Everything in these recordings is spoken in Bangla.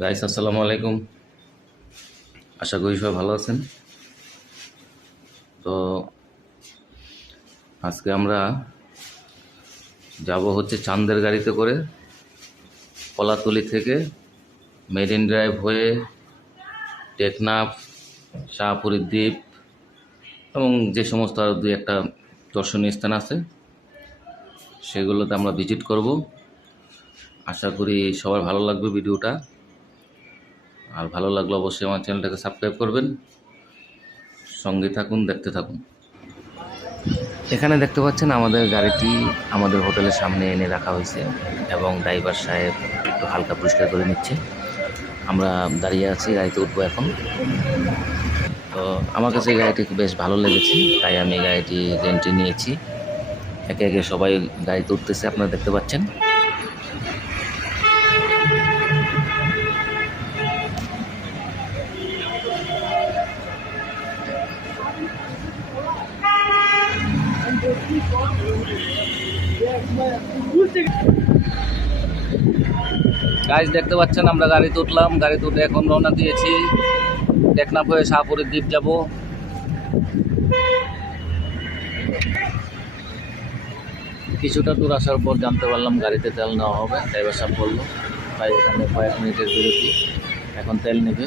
গাইস আসসালামু আলাইকুম। আশা করি সবাই ভালো আছেন। তো আজকে আমরা যাব হচ্ছে চান্দের গাড়িতে করে কলাতলি থেকে মেরিন ড্রাইভ হয়ে টেকনাফ শাহপুরীর দ্বীপ এবং যে সমস্ত আরও দুই একটা দর্শনীয় স্থান আছে, সেগুলোতে আমরা ভিজিট করব। আশা করি সবার ভালো লাগবে ভিডিওটা। আর ভালো লাগলে অবশ্যই আমার চ্যানেলটাকে সাবস্ক্রাইব করবেন। সঙ্গে থাকুন, দেখতে থাকুন। এখানে দেখতে পাচ্ছেন আমাদের গাড়িটি আমাদের হোটেলের সামনে এনে রাখা হয়েছে এবং ড্রাইভার সাহেব একটু হালকা পরিষ্কার করে নিচ্ছে। আমরা দাঁড়িয়ে আছি, গাড়িতে উঠবো এখন। তো আমার কাছে গাড়িটি বেশ ভালো লেগেছে, তাই আমি গাড়িটি রেন্টে নিয়েছি। একে একে সবাই গাড়িতে উঠতেছে, আপনারা দেখতে পাচ্ছেন। গাইজ দেখতে পাচ্ছেন, আমরা গাড়িতে উঠলাম গাড়িতে উঠে এখন রওনা দিয়েছি। টেকনাফ হয়ে শাহপুরের দ্বীপ যাব। কিছুটা দূর আসার পর জানতে পারলাম গাড়িতে তেল নেওয়া হবে। ড্রাইভার সাহেব বলল তাই এখানে কয়েক মিনিটের বিরতি। এখন তেল নেবে।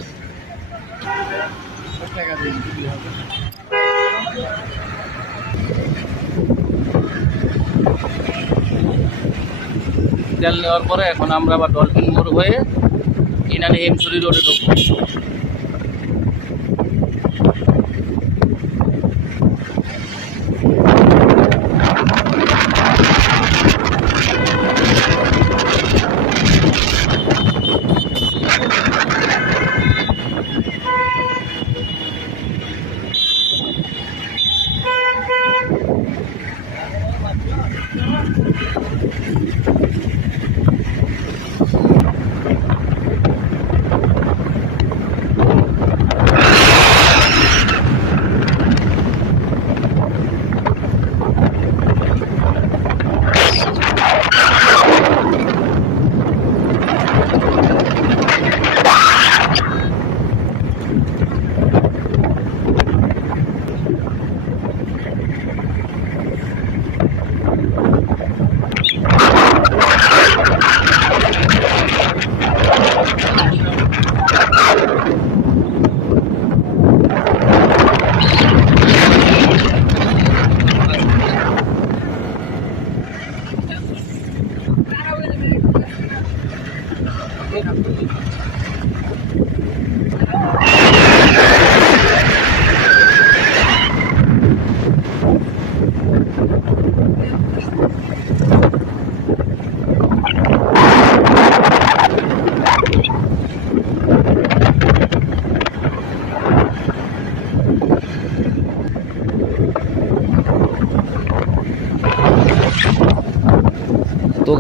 তেল নেওয়ার পরে এখন আমরা আবার ডলফিন মোড় হয়ে ইনানি হিমসুরি রোডে ঢুকবো। তো Okay.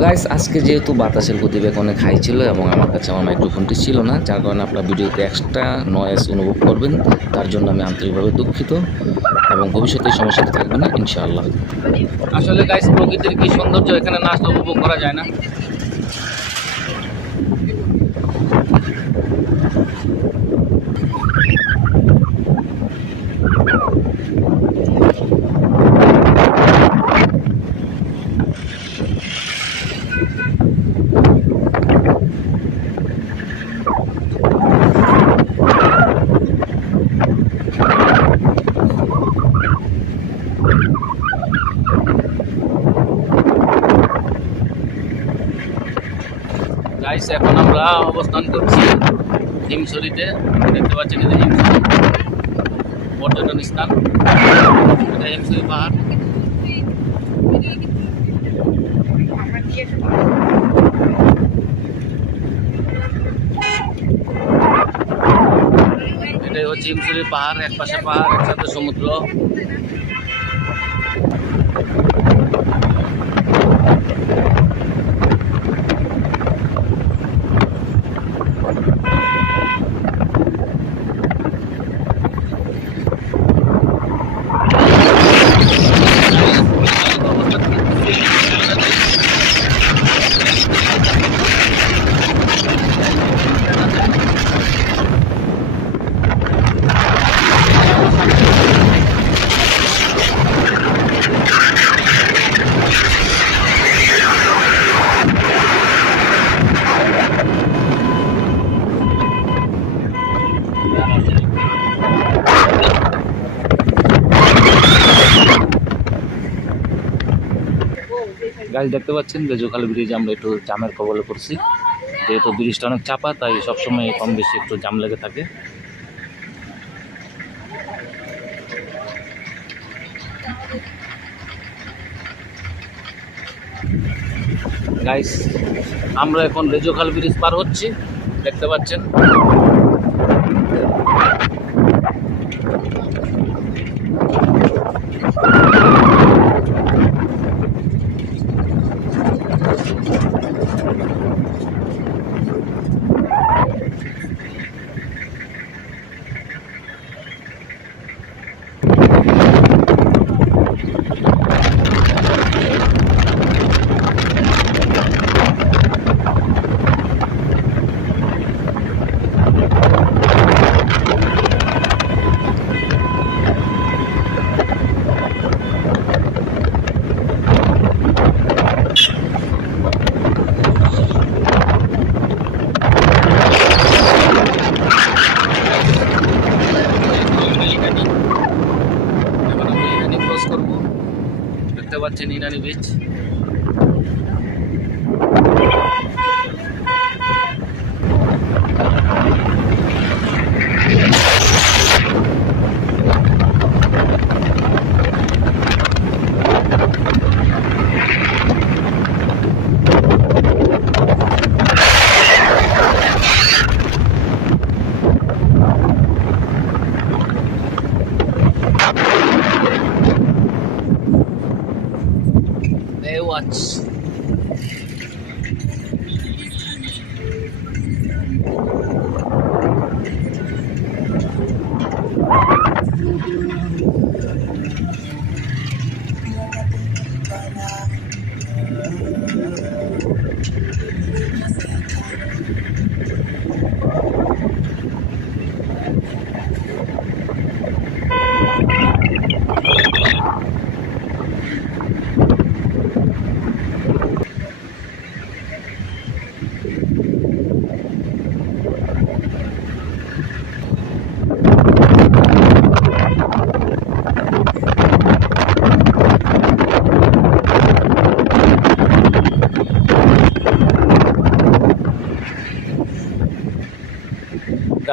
গাইস আজকে যেহেতু বাতাসের গতিবেগ অনেক হাই ছিল এবং আমার কাছে আমার মাইক্রোফোনটি ছিল না, যার কারণে আপনার ভিডিওতে এক্সট্রা নয়েস অনুভব করবেন। তার জন্য আমি আন্তরিকভাবে দুঃখিত এবং ভবিষ্যতে সমস্যাটা থাকবে না, ইনশাআল্লাহ। আসলে গাইস প্রকৃতির কি সৌন্দর্য এখানে না আসলে উপভোগ করা যায় না? আমরা অবস্থান করছি। হিমসরিতে দেখতে পাচ্ছেন যে হিমসরি পর্যটন স্থান। এটা হিমসরি পাহাড়। এটাই হচ্ছে হিমসরি পাহাড়, এক পাশে পাহাড় একসাথে সমুদ্র। গাছ দেখতে পাচ্ছেন বেজুখালী ব্রিজ আমরা একটু জামের কবলে পড়ছি। যেহেতু ব্রিজটা অনেক চাপা, তাই সবসময় কম বেশি একটু জাম লেগে থাকে। গাইস আমরা এখন রেজোখাল ব্রিজ পার হচ্ছি, দেখতে পাচ্ছেন।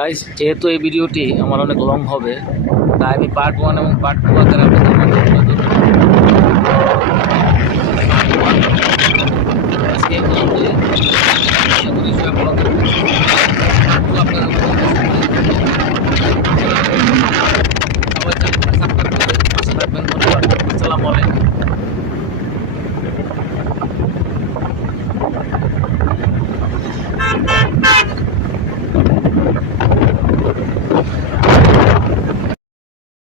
গাইস যেহেতু এই ভিডিওটি আমার অনেক লং হবে, তাই আমি পার্ট ওয়ান এবং পার্ট টু আকারে আপনাদের